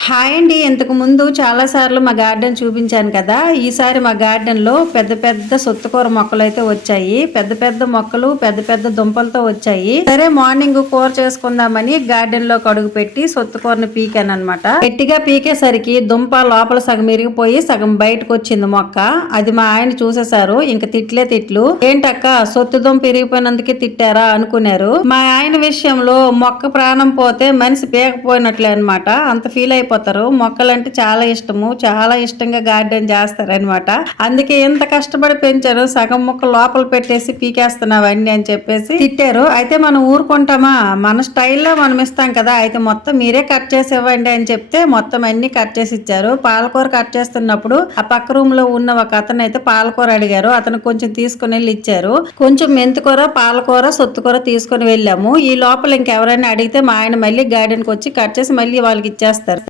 Hi అండి. ఇంతకు ముందు చాలా సార్లు మా గార్డెన్ చూపించాను కదా. ఈసారి మా గార్డెన్లో పెద్ద పెద్ద సొత్తుకూర మొక్కలు అయితే వచ్చాయి. పెద్ద పెద్ద మొక్కలు పెద్ద పెద్ద దుంపలతో వచ్చాయి. సరే మార్నింగ్ కూర చేసుకుందామని గార్డెన్లో కడుగు పెట్టి సొత్తుకూరని పీకాను అనమాట గట్టిగా పీకేసరికి దుంప లోపల సగం ఇరిగిపోయి సగం బయటకు వచ్చింది మొక్క. అది మా ఆయన చూసేశారు. ఇంక తిట్లే తిట్లు. ఏంటక్క సొత్తు దుంప ఇరిగిపోయినందుకే తిట్టారా? అనుకున్నారు. మా ఆయన విషయంలో మొక్క ప్రాణం పోతే మనిషి పీకపోయినట్లే అనమాట అంత ఫీల్ అయిపోతారు. మొక్కలంటే చాలా ఇష్టము. చాలా ఇష్టంగా గార్డెన్ చేస్తారనమాట అందుకే ఎంత కష్టపడి పెంచారు. సగం మొక్క లోపల పెట్టేసి పీకేస్తున్నావు అన్ని అని చెప్పేసి తిట్టారు. అయితే మనం ఊరుకుంటామా? మన స్టైల్లో మనం ఇస్తాం కదా. అయితే మొత్తం మీరే కట్ చేసి ఇవ్వండి అని చెప్తే మొత్తం అన్ని కట్ చేసి ఇచ్చారు. పాలకూర కట్ చేస్తున్నప్పుడు ఆ పక్క రూమ్లో ఉన్న ఒక అతను అయితే పాలకూర అడిగారు. అతను కొంచెం తీసుకుని వెళ్ళి ఇచ్చారు. కొంచెం మెంతికూర పాలకూర సొత్తుకూర తీసుకుని వెళ్ళాము. ఈ లోపల ఇంకెవరైనా అడిగితే మా ఆయన మళ్ళీ గార్డెన్కి వచ్చి కట్ చేసి మళ్ళీ వాళ్ళకి ఇచ్చేస్తారు.